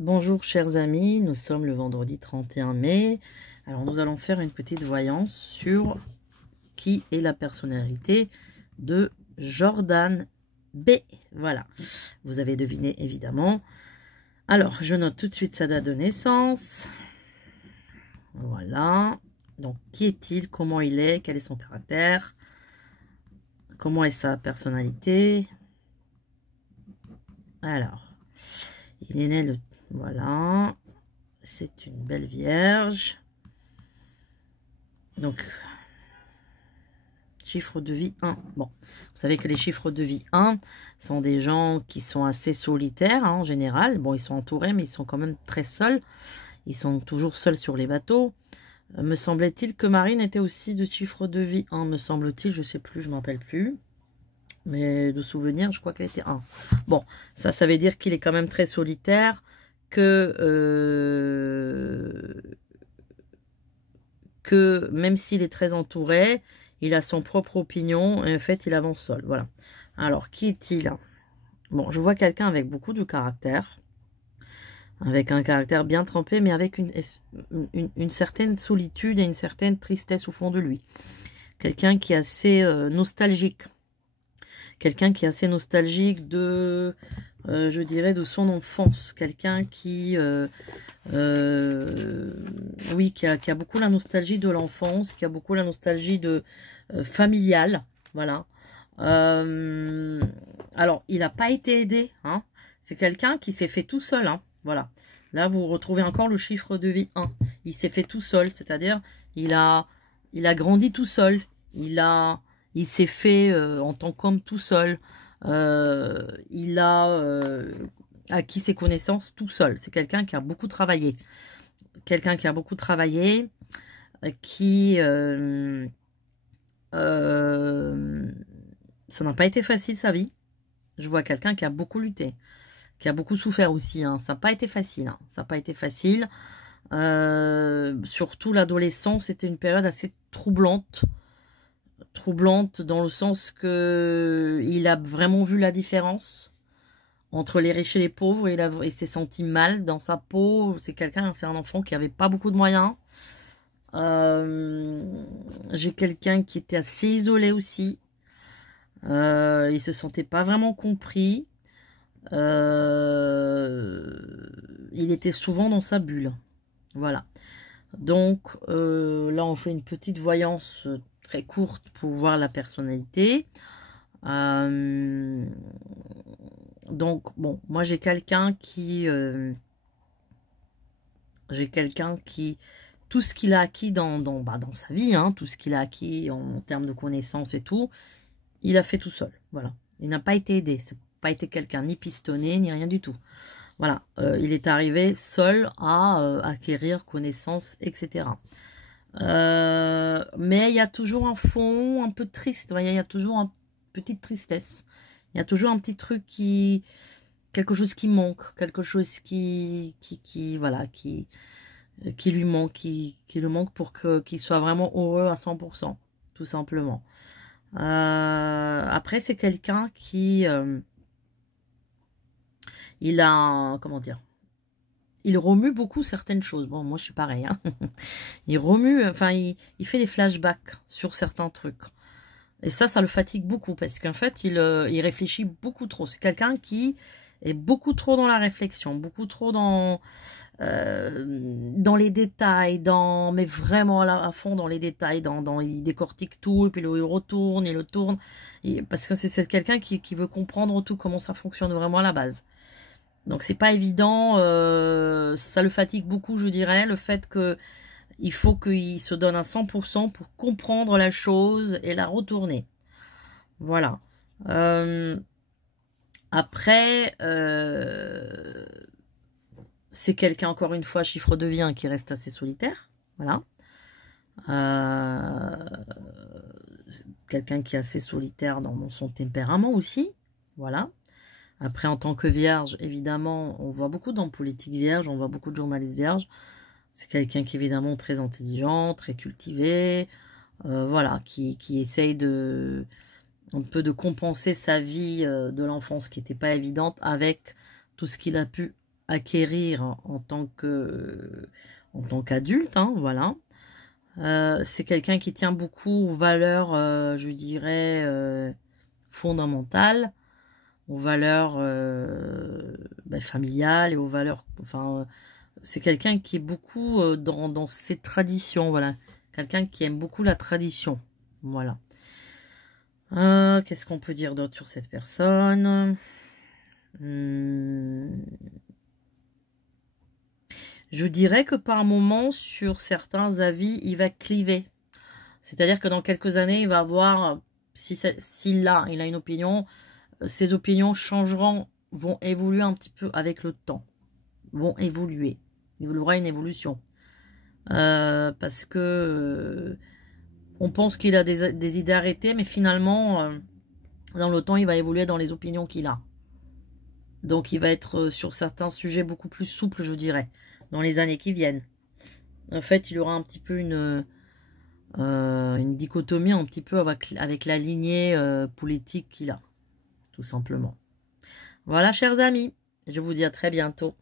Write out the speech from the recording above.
Bonjour chers amis, nous sommes le vendredi 31 mai. Alors nous allons faire une petite voyance sur qui est la personnalité de Jordan B. Voilà, vous avez deviné évidemment. Alors je note tout de suite sa date de naissance. Voilà, donc qui est-il, comment il est, quel est son caractère, comment est sa personnalité. Alors, il est né le... Voilà, c'est une belle vierge. Donc, chiffre de vie 1. Bon, vous savez que les chiffres de vie 1 sont des gens qui sont assez solitaires hein, en général. Bon, ils sont entourés, mais ils sont quand même très seuls. Ils sont toujours seuls sur les bateaux. Me semblait-il que Marine était aussi de chiffre de vie 1, me semble-t-il. Je ne sais plus, je ne m'en rappelle plus. Mais de souvenir, je crois qu'elle était 1. Bon, ça veut dire qu'il est quand même très solitaire. Que même s'il est très entouré, il a son propre opinion et en fait il avance seul. Voilà. Alors qui est-il? Bon, je vois quelqu'un avec beaucoup de caractère, avec un caractère bien trempé, mais avec une certaine solitude et une certaine tristesse au fond de lui. Quelqu'un qui est assez nostalgique. Quelqu'un qui est assez nostalgique de, je dirais, de son enfance. Quelqu'un qui, oui, qui a beaucoup la nostalgie de l'enfance, qui a beaucoup la nostalgie de familiale. Voilà. Alors, il n'a pas été aidé. Hein. C'est quelqu'un qui s'est fait tout seul. Hein. Voilà. Là, vous retrouvez encore le chiffre de vie 1. Il s'est fait tout seul. C'est-à-dire, il a grandi tout seul. Il s'est fait en tant qu'homme tout seul. Il a acquis ses connaissances tout seul. C'est quelqu'un qui a beaucoup travaillé. Quelqu'un qui a beaucoup travaillé, qui... ça n'a pas été facile sa vie. Je vois quelqu'un qui a beaucoup lutté, qui a beaucoup souffert aussi. Hein. Ça n'a pas été facile. Hein. Ça n'a pas été facile. Surtout l'adolescence, c'était une période assez troublante. Troublante dans le sens que il a vraiment vu la différence entre les riches et les pauvres. Il s'est senti mal dans sa peau. C'est un enfant qui avait pas beaucoup de moyens. J'ai quelqu'un qui était assez isolé aussi. Il se sentait pas vraiment compris. Il était souvent dans sa bulle. Voilà. Donc là, on fait une petite voyance très courte pour voir la personnalité. Donc, bon, moi j'ai quelqu'un qui... tout ce qu'il a acquis dans sa vie, hein, tout ce qu'il a acquis en termes de connaissances et tout, il a fait tout seul. Voilà. Il n'a pas été aidé. C'est pas été quelqu'un ni pistonné, ni rien du tout. Voilà. Il est arrivé seul à acquérir connaissances, etc. Mais il y a toujours un fond un peu triste. Il y a toujours une petite tristesse. Il y a toujours un petit truc quelque chose qui manque, quelque chose qui lui manque, qui lui manque pour qu'il soit vraiment heureux à 100%, tout simplement. Après, c'est quelqu'un qui, il a, comment dire, il remue beaucoup certaines choses. Bon, moi, je suis pareil. Hein. Il remue, enfin, il fait des flashbacks sur certains trucs. Et ça le fatigue beaucoup parce qu'en fait, il réfléchit beaucoup trop. C'est quelqu'un qui est beaucoup trop dans la réflexion, beaucoup trop dans les détails, mais vraiment là, à fond dans les détails, il décortique tout, et puis il retourne, il le tourne. Parce que c'est quelqu'un qui veut comprendre tout, comment ça fonctionne vraiment à la base. Donc c'est pas évident, ça le fatigue beaucoup, je dirais, le fait que il faut qu'il se donne à 100% pour comprendre la chose et la retourner. Voilà. Après, c'est quelqu'un, encore une fois, chiffre de vie, hein, qui reste assez solitaire. Voilà. Quelqu'un qui est assez solitaire dans son tempérament aussi. Voilà. Après, en tant que vierge, évidemment, on voit beaucoup d'hommes politiques vierges, on voit beaucoup de journalistes vierges. C'est quelqu'un qui est évidemment très intelligent, très cultivé, voilà, qui essaye un peu de compenser sa vie de l'enfance qui n'était pas évidente avec tout ce qu'il a pu acquérir en tant qu'adulte, hein, voilà. C'est quelqu'un qui tient beaucoup aux valeurs, je dirais, fondamentales, aux valeurs familiales et aux valeurs, enfin, c'est quelqu'un qui est beaucoup dans ses traditions, voilà. Quelqu'un qui aime beaucoup la tradition, voilà. Qu'est-ce qu'on peut dire d'autre sur cette personne? Je dirais que par moment, sur certains avis, il va cliver. C'est-à-dire que dans quelques années, il va avoir, s'il a une opinion, ses opinions changeront, vont évoluer un petit peu avec le temps. Vont évoluer. Il y aura une évolution. Parce que on pense qu'il a des idées arrêtées, mais finalement, dans le temps, il va évoluer dans les opinions qu'il a. Donc, il va être sur certains sujets beaucoup plus souple, je dirais, dans les années qui viennent. En fait, il aura un petit peu une dichotomie un petit peu avec la lignée politique qu'il a, tout simplement. Voilà, chers amis, je vous dis à très bientôt.